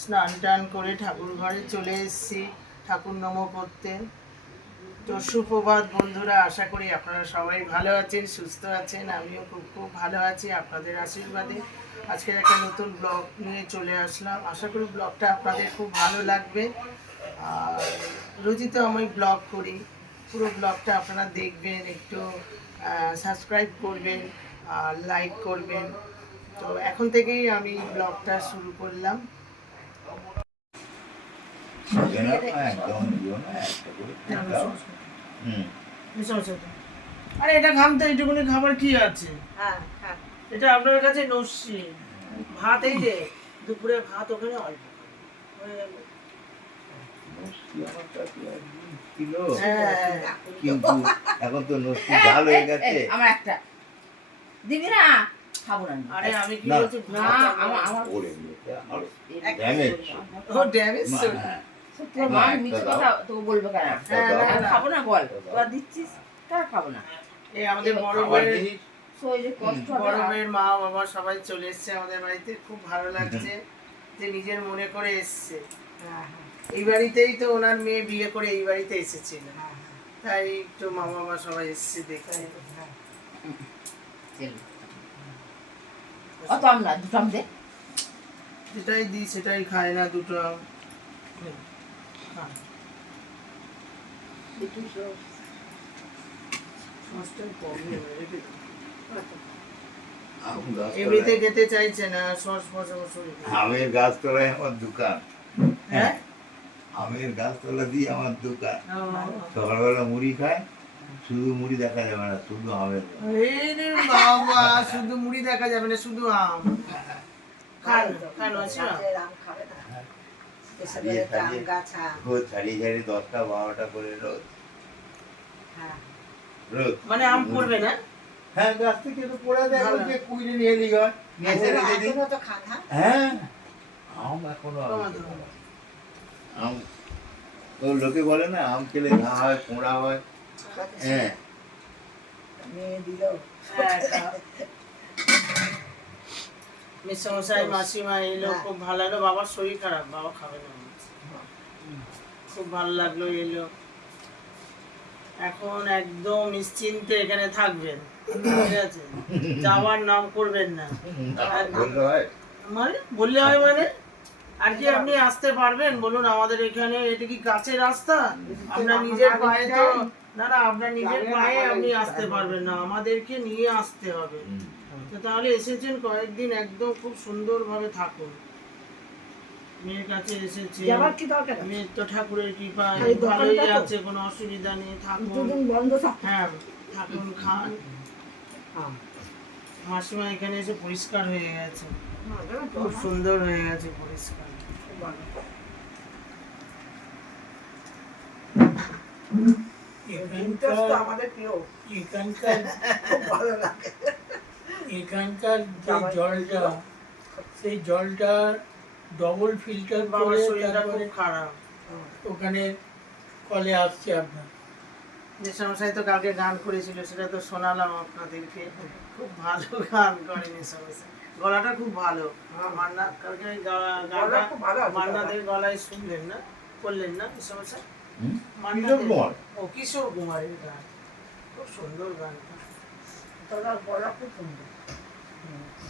স্নান টান করে ঠাকুর ঘরে চলে এসেছি ঠাকুর নম করতে। তো সুপ্রভাত বন্ধুরা, আশা করি আপনারা সবাই ভালো আছেন, সুস্থ আছেন। আমিও খুব খুব ভালো আছি আপনাদের আশীর্বাদে। আজকের একটা নতুন ব্লগ নিয়ে চলে আসলাম। আশা করি ব্লগটা আপনাদের খুব ভালো লাগবে। আর রোজই তো আমি ব্লগ করি, পুরো ব্লগটা আপনারা দেখবেন, একটু সাবস্ক্রাইব করবেন আর লাইক করবেন। তো এখন থেকেই আমি ব্লগটা শুরু করলাম। আরে এটা ঘামতে এইটুকুনি খাবার কি আছে? এটা আপনার কাছে নস্যি ভাত, এই যে দুপুরে ভাত ওখানে অল্প হয়ে গেল। কিন্তু এখন তো নস্যি ঝাল হয়ে গেছে। আমার একটা দিবি না, খাবো না। আরে আমি কি বলছি, না আমার ওরে ড্যামেজ। ও ড্যামেজ। তোর মা মিথ্যে কথা তো বলবে কেন? খাবো না বল, তোরা দিচ্ছিস তারা খাবো না। এই আমাদের বড় শরীরে কষ্ট হবে। বড় মেয়ের মা বাবা সবাই চলে এসেছে আমাদের বাড়িতে, খুব ভালো লাগছে যে নিজের মনে করে এসছে। এই বাড়িতেই তো ওনার মেয়ে বিয়ে করে এই বাড়িতে এসেছিল, তাই একটু মা বাবা সবাই এসছে দেখতে। অত আম না, দুটো আম দে। যেটাই দিই সেটাই খায় না, দুটো এমনিতে খেতে চাইছে না, সস ফসা আমের গাছতলায় আমার দোকান। হ্যাঁ, আমের গাছতলা দিয়ে আমার দোকান। সকালবেলা মুড়ি খায়, শুধু মুড়ি দেখা যাবে না, শুধু আমের গাছ। এই রে বাবা, শুধু মুড়ি দেখা যাবে না, শুধু আম। খান খান আছে না? ছাড়িয়ে ছাড়িয়ে 10টা 12টা করে রোদ। রোদ মানে আম পড়বে না? হ্যাঁ, গাছ থেকে তো পড়ে যায়, ভালো। যে কুইরে নিয়ে এলি হয়, নিয়ে এসে রেখে দিই। হ্যাঁ, আম এখনো আম তো লোকে বলে না, আম খেলে ঘা হয়, পোড়া হয়। হ্যাঁ, মেসমশাই মাসিমা এলো, খুব ভালো লাগলো। বাবার শরীর খারাপ, বাবা খাবে না, খুব ভালো লাগলো এলো। এখন একদম নিশ্চিন্তে এখানে থাকবেন, ঠিক আছে? যাওয়ার নাম করবেন না। বলতে হয়। মানে বললে হয় মানে আর কি, আপনি আসতে পারবেন বলুন আমাদের এখানে? এটা কি কাছের রাস্তা? আপনার নিজের পায়ে তো না, না আপনার নিজের পায়ে আপনি আসতে পারবেন না, আমাদেরকে নিয়ে আসতে হবে। তো তাহলে এসেছেন কয়েকদিন, একদম খুব সুন্দরভাবে থাকুন। মেয়ের কাছে এসেছে, মেয়ের তো ঠাকুরের কৃপায় ভালোই আছে, কোনো অসুবিধা নেই। থাকুন, হ্যাঁ থাকুন, খান। মাসিমা এখানে এসে পরিষ্কার হয়ে গেছে, খুব সুন্দর হয়ে গেছে পরিষ্কার। এখানকার যে জলটা, সেই জলটা ডবল ফিল্টার বাবার করে শরীরটা খুব তারপরে খারাপ। ওখানে কলে আসছে আপনার। যে সমস্যায় তো কালকে গান করেছিল সেটা তো শোনালাম আপনাদেরকে, খুব ভালো গান করে মেসমশাই, গলাটা খুব ভালো। মান্না কালকে গানটা মান্নাদের গলায় শুনলেন না, করলেন না মেসমশাই? কিশোর কুমার। ও কিশোর কুমারের গান, খুব সুন্দর গানটা।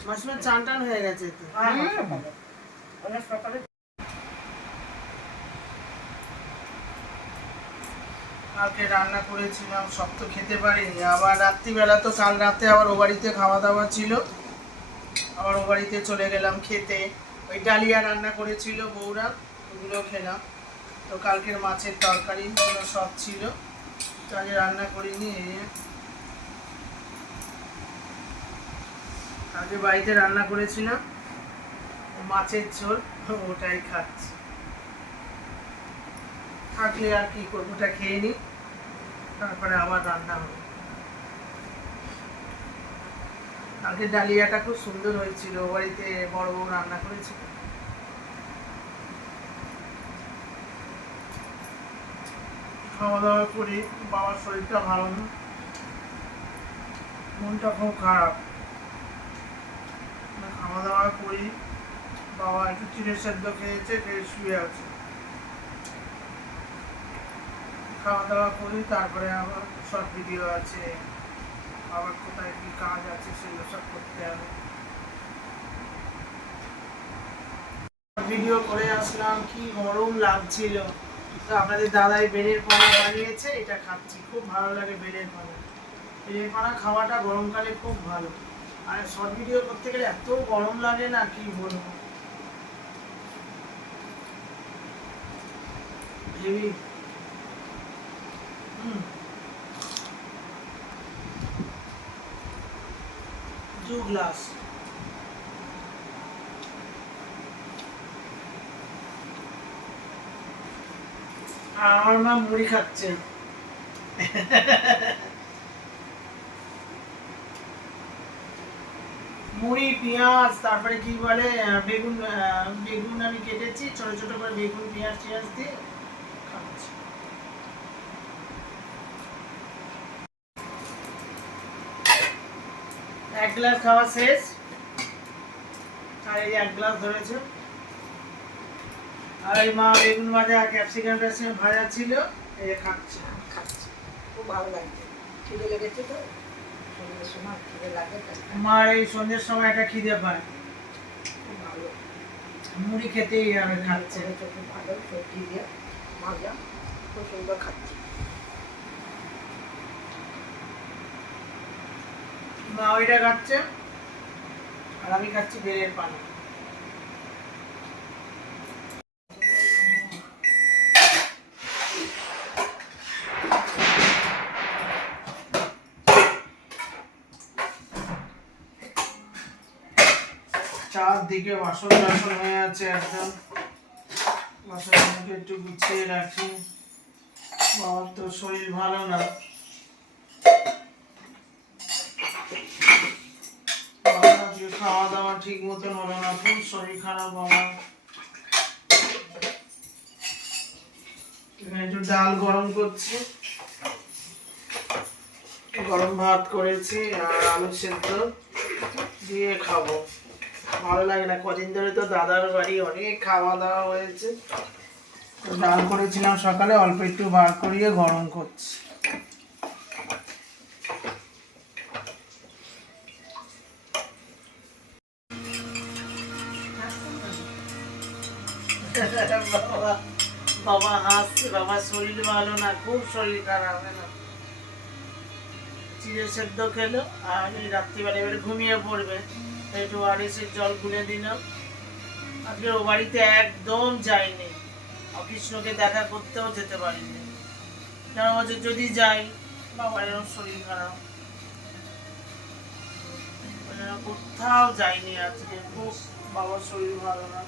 মাসিমা চান টান হয়ে গেছে তো? কালকে রান্না করেছিলাম, সব তো খেতে পারিনি। আবার রাত্রিবেলা তো কাল রাতে আবার ও বাড়িতে খাওয়া দাওয়া ছিল, আবার ও বাড়িতে চলে গেলাম খেতে। ওই ডালিয়া রান্না করেছিল বউরা, ওগুলো খেলাম। তো কালকের মাছের তরকারি সব ছিল, তো আজ রান্না করিনি। আগে বাড়িতে রান্না করেছিলাম মাছের ঝোল, ওটাই খাচ্ছি। থাকলে আর কি করবো, ওটা খেয়ে নিই, তারপরে আবার রান্না হবে। কালকে ডালিয়াটা খুব সুন্দর হয়েছিল, ও বাড়িতে বড় বউ রান্না করেছিল। খাওয়া দাওয়া করি, বাবার শরীরটা ভালো না, মনটা খুব খারাপ। খাওয়া দাওয়া করি, বাবা একটু চিড়ে সেদ্ধ খেয়েছে, খেয়ে শুয়ে আছে। খাওয়া দাওয়া করি, তারপরে আবার শর্ট ভিডিও আছে, আবার কোথায় কি কাজ আছে সেগুলো সব করতে হবে। ভিডিও করে আসলাম, কি গরম লাগছিল। তো আপনাদের দাদাই বেলের পানা বানিয়েছে, এটা খাচ্ছি, খুব ভালো লাগে বেলের পানা। বেলের পানা খাওয়াটা গরমকালে খুব ভালো। আর শর্ট ভিডিও করতে গেলে এত গরম লাগে না, কি বলবো, হেভি। দু গ্লাস। আর আমার মা মুড়ি খাচ্ছে। মুড়ি, পেঁয়াজ, তারপরে কি বলে বেগুন, বেগুন আমি কেটেছি ছোট ছোট করে, বেগুন পেঁয়াজ টিয়াজ দিয়ে খাচ্ছি। এক গ্লাস খাওয়া শেষ, আর এই এক গ্লাস ধরেছে। আর এই মা বেগুন ভাজা, ক্যাপসিকাম ট্যাপসিকাম ভাজা ছিল, এই যে খাচ্ছে। খাচ্ছি, খুব ভালো লাগছে। খিদে লেগেছে তো, সন্ধ্যের সময় খিদে লাগে, তাই মার এই সন্ধ্যের সময় একটা খিদে পায়, খুব ভালো। মুড়ি খেতেই হবে, খাচ্ছে। ছোটো খুব ভালো, সবজি দিয়ে ভাজা, খুব সুন্দর খাচ্ছি। মা ওইটা খাচ্ছে, আর আমি খাচ্ছি বেলের পানি। চারদিকে বাসন টাসন হয়ে আছে একদম, বাসনগুলোকে একটু গুছিয়ে রাখি। বাবার তো শরীর ভালো না, খাওয়া দাওয়া ঠিক মতন হলো না, খুব শরীর খারাপ বাবা। একটু ডাল গরম করছি, গরম ভাত করেছি আর আলু সেদ্ধ দিয়ে খাবো। ভালো লাগে না, কদিন ধরে তো দাদার বাড়ি অনেক খাওয়া দাওয়া হয়েছে। ডাল করেছিলাম সকালে, অল্প একটু বার করিয়ে গরম করছি। বাবা বাবা হাসছে, বাবার শরীর ভালো না, খুব শরীর খারাপ। চিড়ে সেদ্ধ খেলো, আর এই রাত্রিবেলা এবারে ঘুমিয়ে পড়বে, একটু আরএসের জল গুলে দিলাম। আজকে ও বাড়িতে একদম যাইনি, কৃষ্ণকে দেখা করতেও যেতে পারিনি, কেন বলছে যদি যাই বাবার এরকম শরীর খারাপ, কোথাও যাইনি আজকে, খুব বাবার শরীর ভালো না।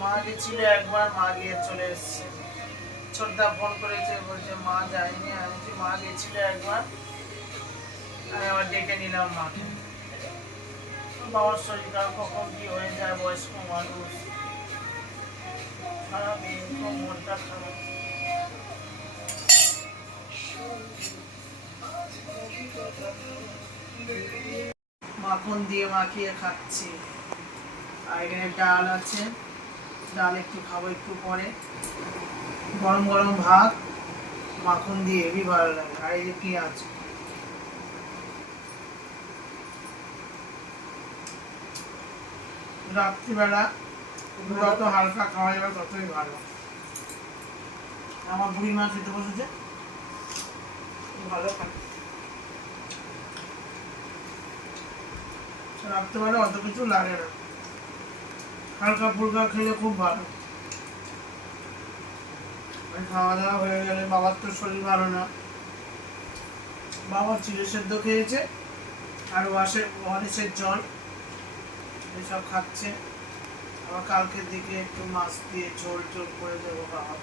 মা গেছিল একবার, মা গিয়ে চলে এসছে। ছোটদা ফোন করেছে, বলছে মা যায়নি। আমি কি মা গেছিল একবার, আমি আবার ডেকে নিলাম মাকে। বাবার শরীর খারাপ, কখন কি হয়ে যায়, বয়স্ক মানুষ, খারাপ, খুব মনটা খারাপ। মাখন দিয়ে মাখিয়ে খাচ্ছি। আর এখানে ডাল আছে, ডাল একটু খাবো একটু পরে। গরম গরম ভাত মাখন দিয়ে হেবি ভালো লাগে। আর এই যে পেঁয়াজ, রাত্রিবেলা যত হালকা খাওয়া যাবে ততই ভালো। আমার বুড়ি মা খেতে বসেছে, ভালো খায়। রাত্রিবেলা অত কিছু লাগে না, হালকা ফুলকা খেলে খুব ভালো। খাওয়া দাওয়া হয়ে গেলে, বাবার তো শরীর ভালো না, বাবা চিড়ে সেদ্ধ খেয়েছে আর ওয়ারেসের জল এসব খাচ্ছে। আবার কালকের দিকে একটু মাছ দিয়ে ঝোল টোল করে দেবো বাবা।